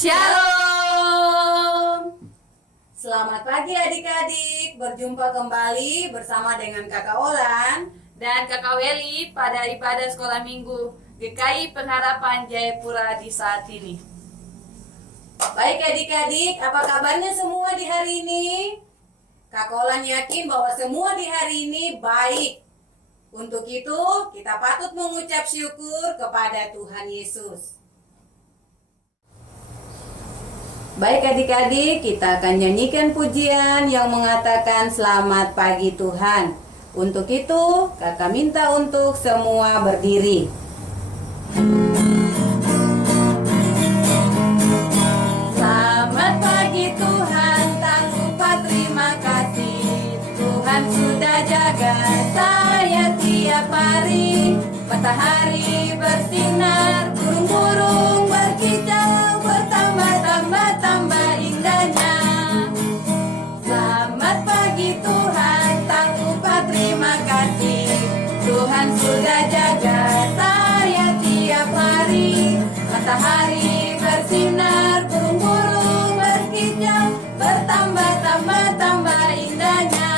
Shalom. Selamat pagi adik-adik, berjumpa kembali bersama dengan Kakak Olan dan Kakak Weli pada ibadah sekolah minggu GKI Pengharapan Jayapura di saat ini. Baik adik-adik, apa kabarnya semua di hari ini? Kakak Olan yakin bahwa semua di hari ini baik. Untuk itu, kita patut mengucap syukur kepada Tuhan Yesus. Baik adik-adik, kita akan nyanyikan pujian yang mengatakan selamat pagi Tuhan. Untuk itu, kakak minta untuk semua berdiri. Selamat pagi Tuhan, tak lupa terima kasih. Tuhan sudah jaga saya tiap hari. Matahari bersinar, burung-burung berkicau, bertambah indahnya. Selamat pagi Tuhan, tak lupa terima kasih. Tuhan sudah jaga saya tiap hari. Matahari bersinar, burung-burung berkicau, bertambah indahnya.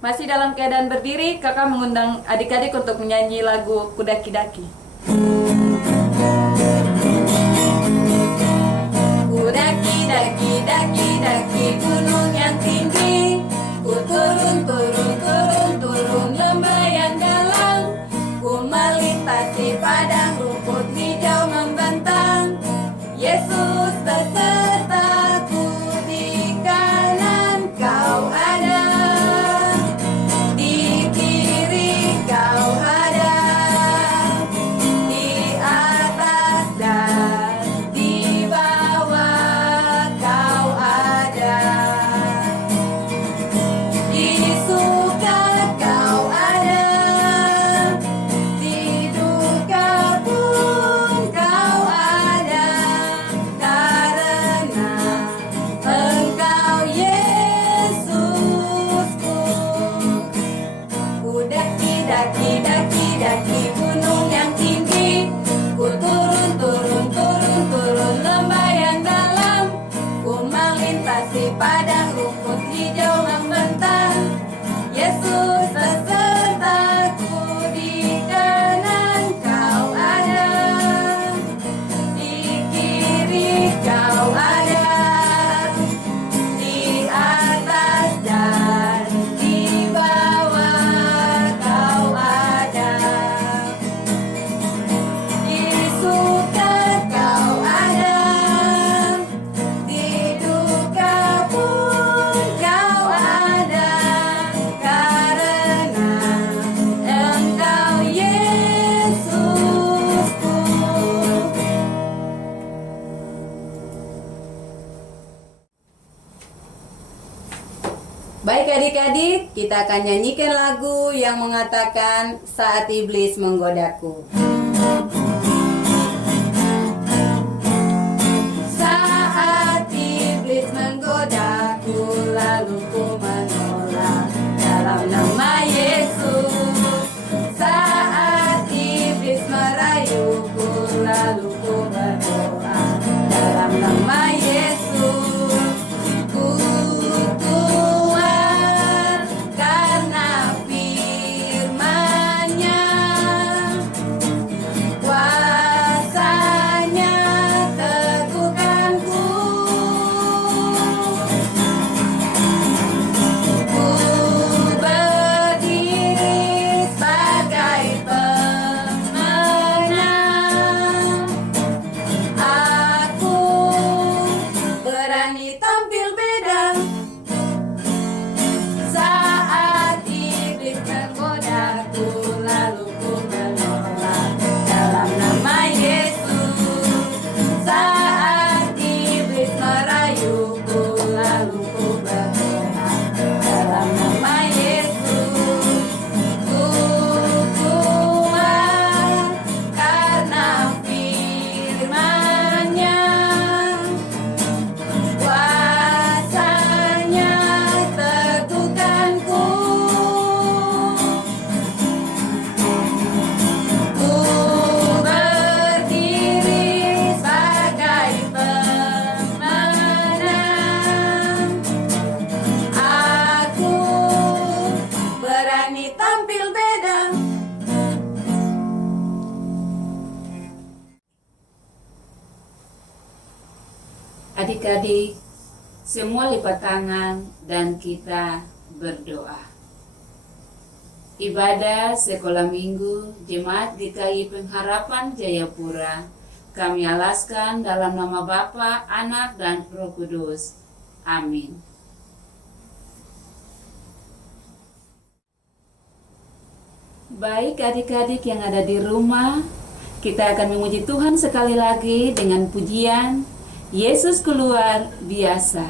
Masih dalam keadaan berdiri, kakak mengundang adik-adik untuk menyanyi lagu Kudaki-daki. Kudaki-daki gunung yang tinggi, ku turun lembah yang dalam, ku melintasi padang rumput hijau membentang. Yesus besertaku, di kanan kau ada, di kiri kau ada, di atas dan di bawah kau ada, di suka kau ada, di duka pun kau ada, karena Engkau Yesusku. Ku daki gunung yang tinggi, ku turun lembah yang dalam, ku melintasi padang rumput hijau membentang. Yesus besertaku, di kanan kau ada, di kiri kau ada, di atas dan di bawah kau ada, di suka kau ada, di duka pun kau ada, karena Engkau Yesusku. Baik adik-adik, kita akan nyanyikan lagu yang mengatakan Saat Iblis Menggodaku. Saat iblis menggodaku, lalu ku menolak dalam nama Yesus. Saat iblis merayuku, lalu ku berdoa dalam nama Yesus. Ku kuat karena firman-Nya. tampil beda. Adik-adik, semua lipat tangan dan kita berdoa. Ibadah sekolah minggu Jemaat GKI Pengharapan Jayapura kami alaskan dalam nama Bapa, Anak, dan Roh Kudus. Amin. Baik adik-adik yang ada di rumah, kita akan memuji Tuhan sekali lagi dengan pujian Yesus keluar biasa.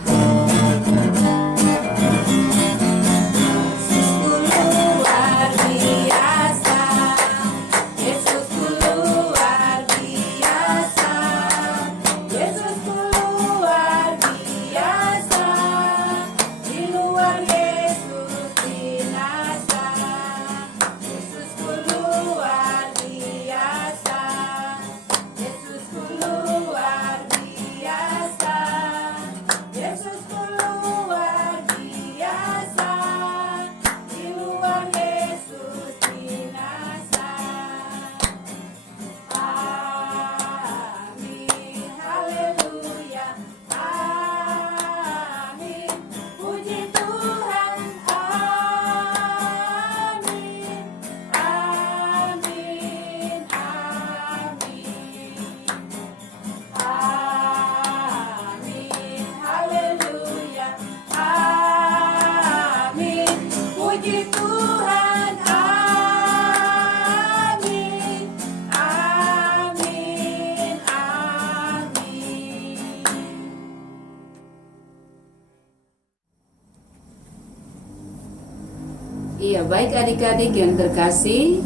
Iya, baik adik-adik yang terkasih,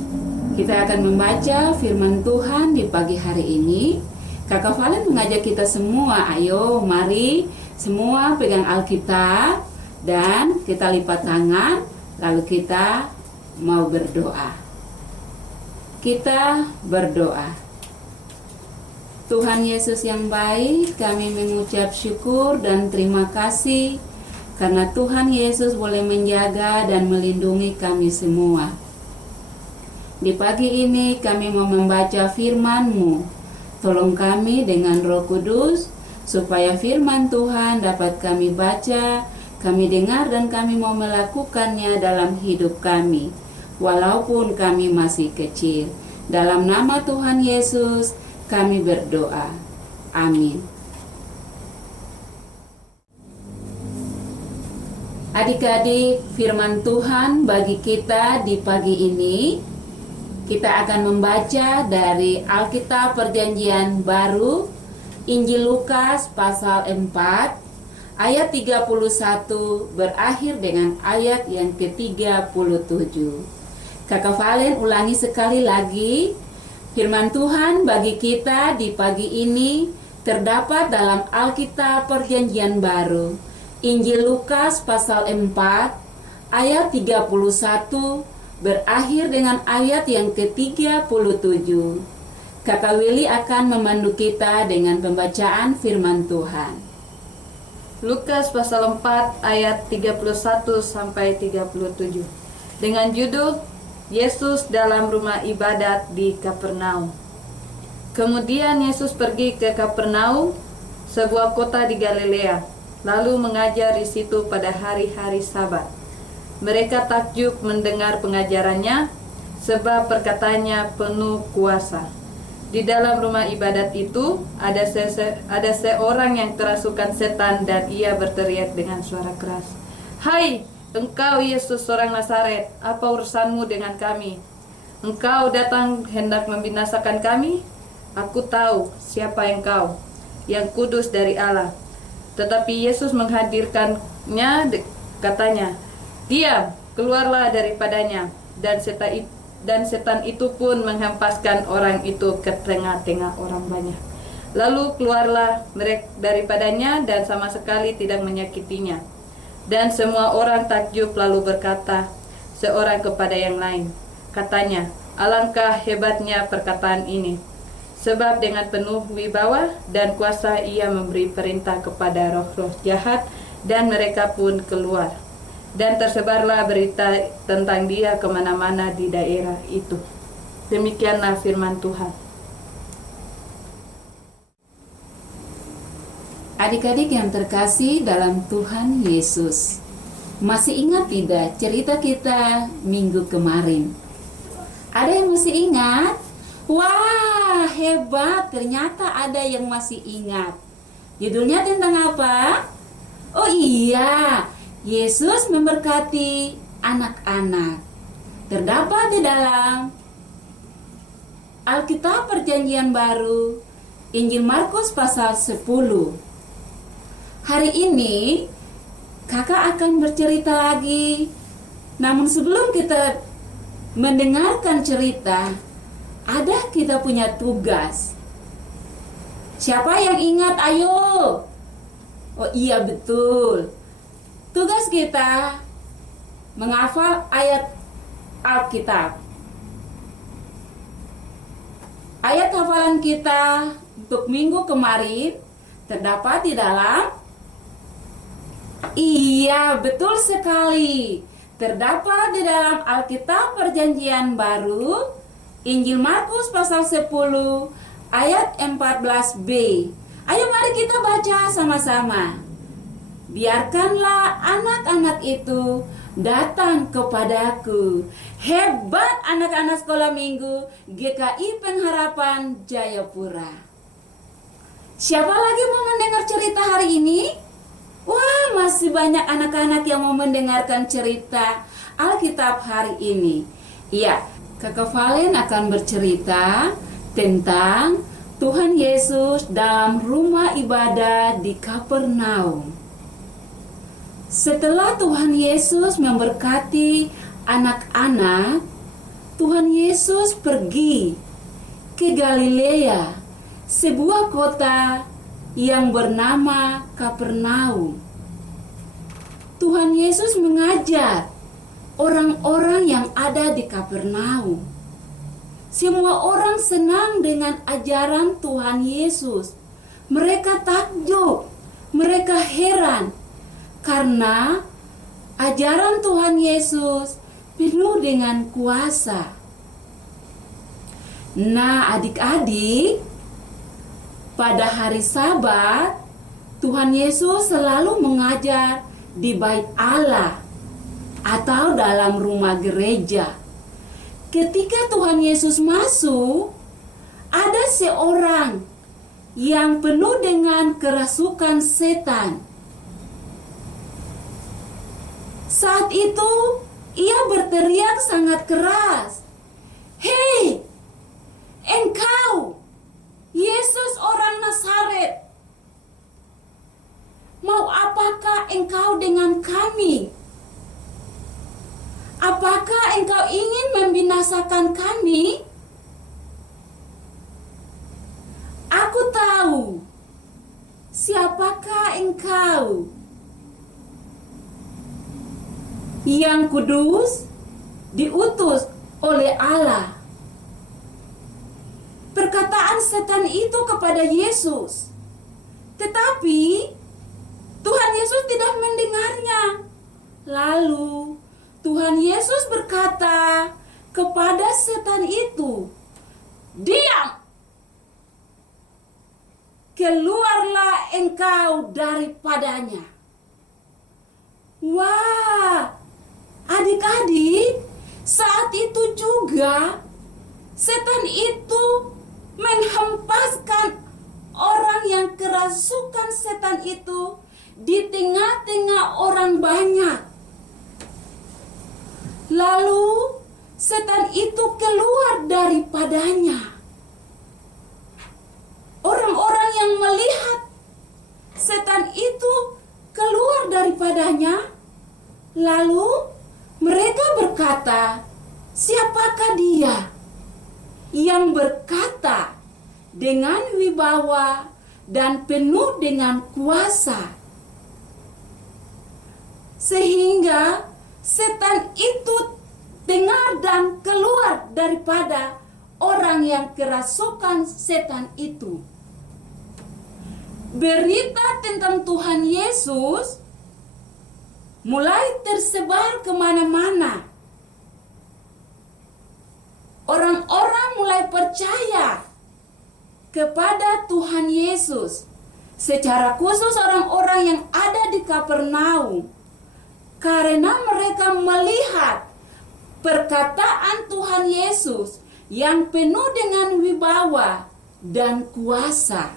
kita akan membaca firman Tuhan di pagi hari ini. Kakak Valen mengajak kita semua, ayo mari semua pegang Alkitab dan kita lipat tangan, lalu kita mau berdoa. Kita berdoa. Tuhan Yesus yang baik, kami mengucap syukur dan terima kasih karena Tuhan Yesus boleh menjaga dan melindungi kami semua. Di pagi ini kami mau membaca firman-Mu. Tolong kami dengan Roh Kudus, supaya firman Tuhan dapat kami baca, kami dengar dan kami mau melakukannya dalam hidup kami, walaupun kami masih kecil. Dalam nama Tuhan Yesus, kami berdoa. Amin. Adik-adik, firman Tuhan bagi kita di pagi ini, kita akan membaca dari Alkitab Perjanjian Baru, Injil Lukas pasal 4, ayat 31 berakhir dengan ayat yang ke-37. Kakak Valen ulangi sekali lagi, firman Tuhan bagi kita di pagi ini terdapat dalam Alkitab Perjanjian Baru, Injil Lukas pasal 4 ayat 31 berakhir dengan ayat yang ke-37. Kakak Willy akan memandu kita dengan pembacaan firman Tuhan. Lukas pasal 4 ayat 31 sampai 37. Dengan judul Yesus dalam rumah ibadat di Kapernaum. Kemudian Yesus pergi ke Kapernaum, sebuah kota di Galilea, lalu mengajar di situ pada hari-hari Sabat. Mereka takjub mendengar pengajarannya, sebab perkataannya penuh kuasa. Di dalam rumah ibadat itu ada seorang yang kerasukan setan, dan ia berteriak dengan suara keras, "Hai, engkau Yesus orang Nazaret, apa urusanmu dengan kami? Engkau datang hendak membinasakan kami? Aku tahu siapa engkau, yang kudus dari Allah." Tetapi Yesus menghadirkannya, katanya, "Diam, keluarlah daripadanya." Dan setan itu pun menghempaskan orang itu ke tengah-tengah orang banyak. Lalu keluarlah mereka daripadanya dan sama sekali tidak menyakitinya. Dan semua orang takjub lalu berkata seorang kepada yang lain, katanya, "Alangkah hebatnya perkataan ini. Sebab dengan penuh wibawa dan kuasa ia memberi perintah kepada roh-roh jahat, dan mereka pun keluar." Dan tersebarlah berita tentang dia kemana-mana di daerah itu. Demikianlah firman Tuhan. Adik-adik yang terkasih dalam Tuhan Yesus, masih ingat tidak cerita kita minggu kemarin? Ada yang masih ingat? Wah, hebat, ternyata ada yang masih ingat. Judulnya tentang apa? Oh iya, Yesus memberkati anak-anak. Terdapat di dalam Alkitab Perjanjian Baru, Injil Markus pasal 10. Hari ini kakak akan bercerita lagi. Namun sebelum kita mendengarkan cerita, kita punya tugas. Siapa yang ingat? Ayo. Oh iya, betul. Tugas kita menghafal ayat Alkitab. Ayat hafalan kita untuk minggu kemarin terdapat di dalam, iya, betul sekali, terdapat di dalam Alkitab Perjanjian Baru, Injil Markus pasal 10 ayat 14b. Ayo mari kita baca sama-sama. Biarkanlah anak-anak itu datang kepadaku. Hebat anak-anak sekolah minggu GKI Pengharapan Jayapura. Siapa lagi mau mendengar cerita hari ini? Wah, masih banyak anak-anak yang mau mendengarkan cerita Alkitab hari ini. Iya, Kakak Valen akan bercerita tentang Tuhan Yesus dalam rumah ibadah di Kapernaum. Setelah Tuhan Yesus memberkati anak-anak, Tuhan Yesus pergi ke Galilea, sebuah kota yang bernama Kapernaum. Tuhan Yesus mengajar orang-orang yang ada di Kapernaum. Semua orang senang dengan ajaran Tuhan Yesus. Mereka takjub, mereka heran karena ajaran Tuhan Yesus penuh dengan kuasa. Nah, adik-adik, pada hari Sabat, Tuhan Yesus selalu mengajar di bait Allah atau dalam rumah gereja. Ketika Tuhan Yesus masuk, ada seorang yang penuh dengan kerasukan setan. Saat itu, ia berteriak sangat keras, "Hei, engkau, Yesus orang Nazaret, mau apakah engkau dengan kami? Apakah engkau ingin membinasakan kami? Aku tahu siapakah engkau, yang kudus, diutus oleh Allah." Perkataan setan itu kepada Yesus, tetapi Tuhan Yesus tidak mendengarnya. Lalu Tuhan Yesus berkata kepada setan itu, "Diam! Keluarlah engkau daripadanya." Wah, adik-adik, saat itu juga setan itu menghempaskan orang yang kerasukan setan itu di tengah-tengah orang banyak. Lalu setan itu keluar daripadanya. Orang-orang yang melihat setan itu keluar daripadanya, lalu mereka berkata, "Siapakah dia yang berkata dengan wibawa dan penuh dengan kuasa?" Sehingga setan itu dengar dan keluar daripada orang yang kerasukan setan itu. Berita tentang Tuhan Yesus mulai tersebar kemana-mana. Orang-orang mulai percaya kepada Tuhan Yesus. Secara khusus orang-orang yang ada di Kapernaum, karena mereka melihat perkataan Tuhan Yesus yang penuh dengan wibawa dan kuasa,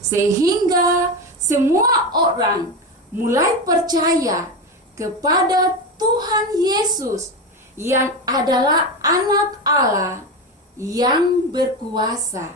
sehingga semua orang mulai percaya kepada Tuhan Yesus yang adalah Anak Allah yang berkuasa.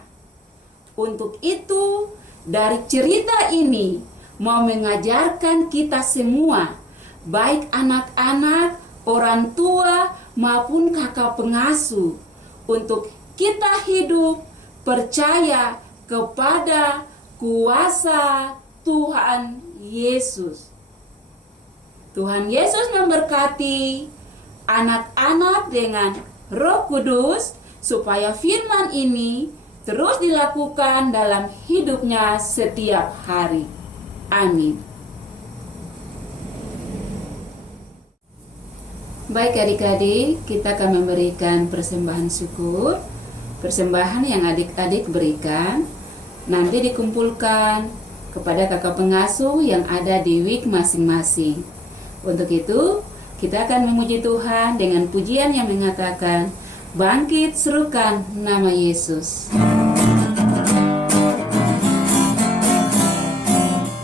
Untuk itu, dari cerita ini mau mengajarkan kita semua, baik anak-anak, orang tua maupun kakak pengasuh, untuk kita hidup percaya kepada kuasa Tuhan Yesus. Tuhan Yesus memberkati anak-anak dengan Roh Kudus supaya firman ini terus dilakukan dalam hidupnya setiap hari. Amin. Baik adik-adik, kita akan memberikan persembahan syukur. Persembahan yang adik-adik berikan nanti dikumpulkan kepada kakak pengasuh yang ada di week masing-masing. Untuk itu, kita akan memuji Tuhan dengan pujian yang mengatakan, bangkit serukan nama Yesus.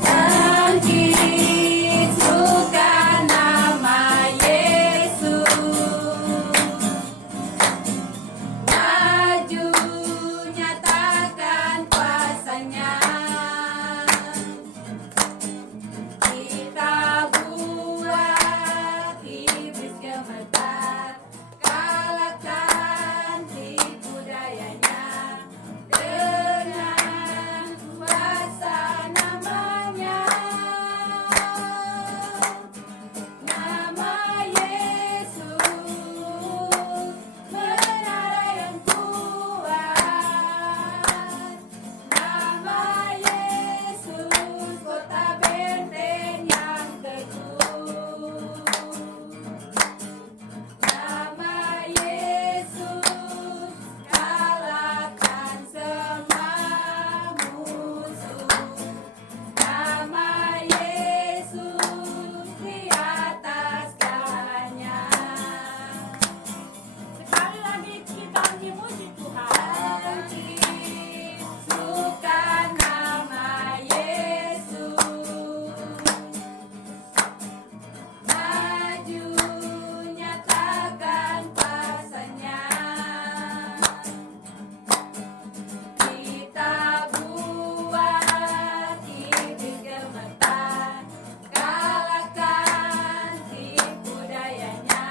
Bangkit serukan nama Yesus, maju nyatakan kuasanya. Kita buat iblis gemetar, kalahkan tipu dayanya dengan kuasa namanya. Nama Yesus, menara yang kuat. Nama Yesus, kota benteng yang teguh. Nama Yesus, kalahkan semua musuh. Nama Yesus, di atas segalanya. Sekali lagi kita memuji Tuhan. Bangkit serukan nama Yesus, maju nyatakan kuasanya. Kita buat iblis gemetar, kalahkan tipu dayanya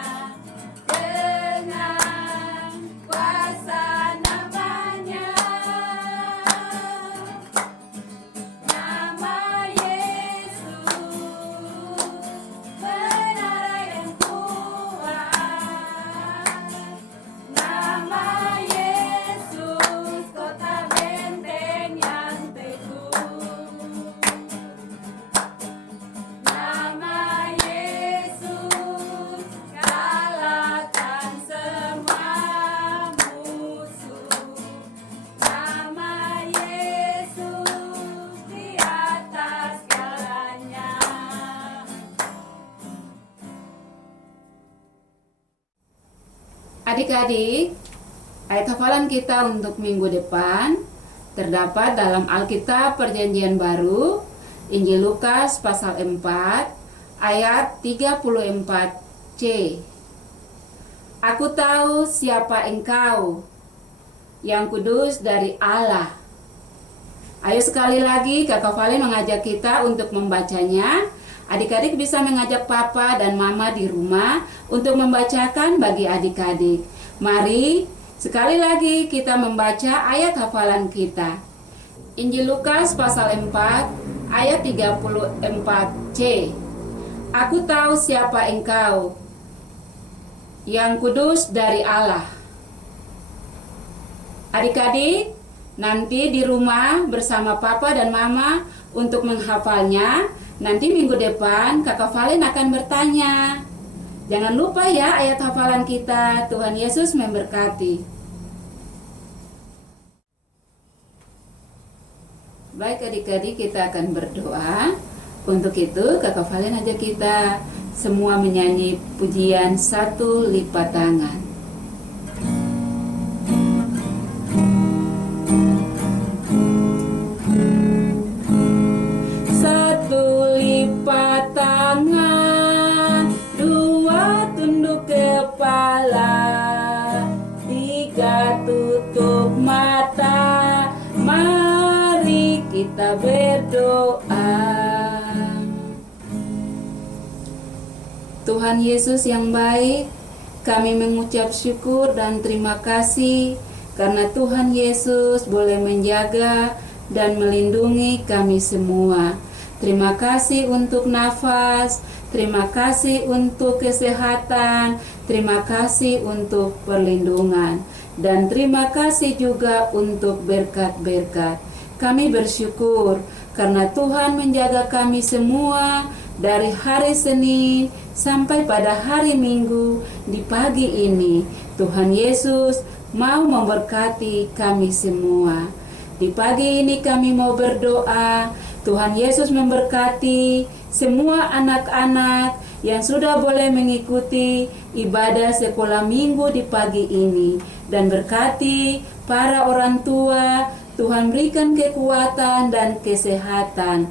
dengan kuasa namanya. Nama Yesus, menara yang kuat. Nama Yesus, kota benteng yang teguh. Nama Yesus, kalahkan semua musuh. Nama Yesus, di atas segalanya. Adik-adik, ayat hafalan kita untuk minggu depan terdapat dalam Alkitab Perjanjian Baru, Injil Lukas pasal 4 ayat 34c. Aku tahu siapa engkau, yang kudus dari Allah. Ayo sekali lagi Kakak Valen mengajak kita untuk membacanya. Adik-adik bisa mengajak papa dan mama di rumah untuk membacakan bagi adik-adik. Mari sekali lagi kita membaca ayat hafalan kita. Injil Lukas pasal 4 ayat 34c. Aku tahu siapa engkau, yang kudus dari Allah. Adik-adik, nanti di rumah bersama papa dan mama untuk menghafalnya. Nanti minggu depan Kakak Valen akan bertanya. Jangan lupa ya ayat hafalan kita. Tuhan Yesus memberkati. Baik adik-adik, kita akan berdoa. Untuk itu Kakak Valen ajak kita semua menyanyi pujian Satu Lipat Tangan. Satu lipat tangan, dua tunduk kepala, tiga tutup mata, mari kita berdoa. Tuhan Yesus yang baik, kami mengucap syukur dan terima kasih karena Tuhan Yesus boleh menjaga dan melindungi kami semua. Terima kasih untuk nafas, terima kasih untuk kesehatan, terima kasih untuk perlindungan, dan terima kasih juga untuk berkat-berkat. Kami bersyukur karena Tuhan menjaga kami semua dari hari Senin sampai pada hari Minggu di pagi ini. Tuhan Yesus mau memberkati kami semua. Di pagi ini kami mau berdoa, Tuhan Yesus memberkati semua anak-anak yang sudah boleh mengikuti ibadah sekolah minggu di pagi ini. Dan berkati para orang tua, Tuhan berikan kekuatan dan kesehatan.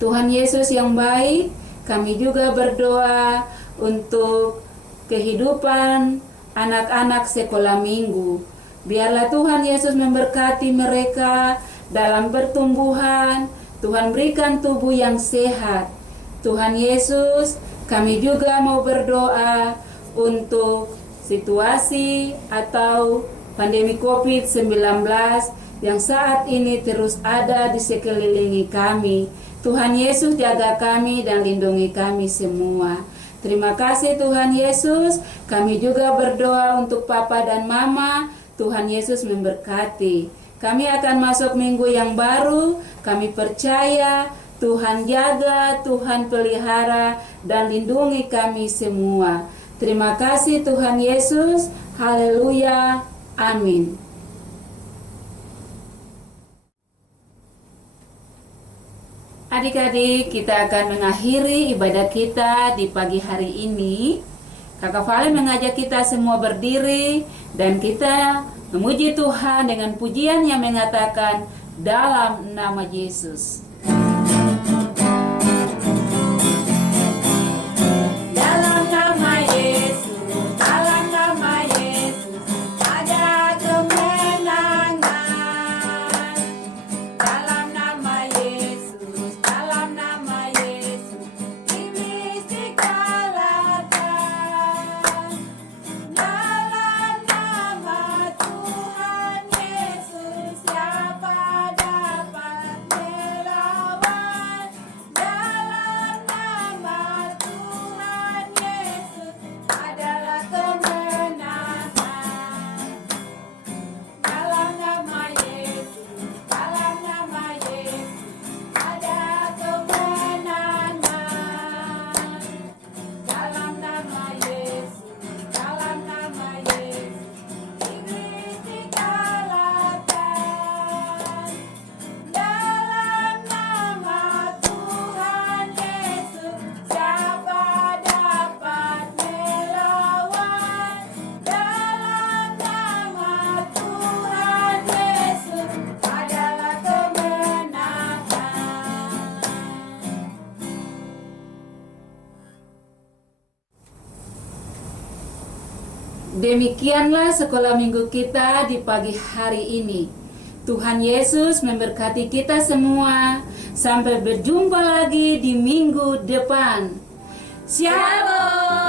Tuhan Yesus yang baik, kami juga berdoa untuk kehidupan anak-anak sekolah minggu. Biarlah Tuhan Yesus memberkati mereka dalam pertumbuhan. Tuhan berikan tubuh yang sehat. Tuhan Yesus, kami juga mau berdoa untuk situasi atau pandemi COVID-19 yang saat ini terus ada di sekeliling kami. Tuhan Yesus jaga kami dan lindungi kami semua. Terima kasih Tuhan Yesus. Kami juga berdoa untuk Papa dan Mama. Tuhan Yesus memberkati. Kami akan masuk minggu yang baru. Kami percaya Tuhan jaga, Tuhan pelihara dan lindungi kami semua. Terima kasih Tuhan Yesus. Haleluya. Amin. Adik-adik, kita akan mengakhiri ibadah kita di pagi hari ini. Kakak Valen mengajak kita semua berdiri dan kita memuji Tuhan dengan pujian yang mengatakan dalam nama Yesus. Dalam nama Yesus, dalam nama Yesus, ada kemenangan. Dalam nama Yesus, dalam nama Yesus, iblis dikalahkan. Dalam nama Tuhan Yesus, siapa dapat melawan? Dalam nama Tuhan Yesus adalah kemenangan. Dalam nama Yesus, dalam nama Yesus ada kemenangan. Dalam nama Yesus, dalam nama Yesus, iblis dikalahkan. Dalam nama Tuhan Yesus, siapa dapat melawan? Dalam nama Tuhan Yesus adalah kemenangan. Demikianlah sekolah minggu kita di pagi hari ini. Tuhan Yesus memberkati kita semua. Sampai berjumpa lagi di minggu depan. Shalom.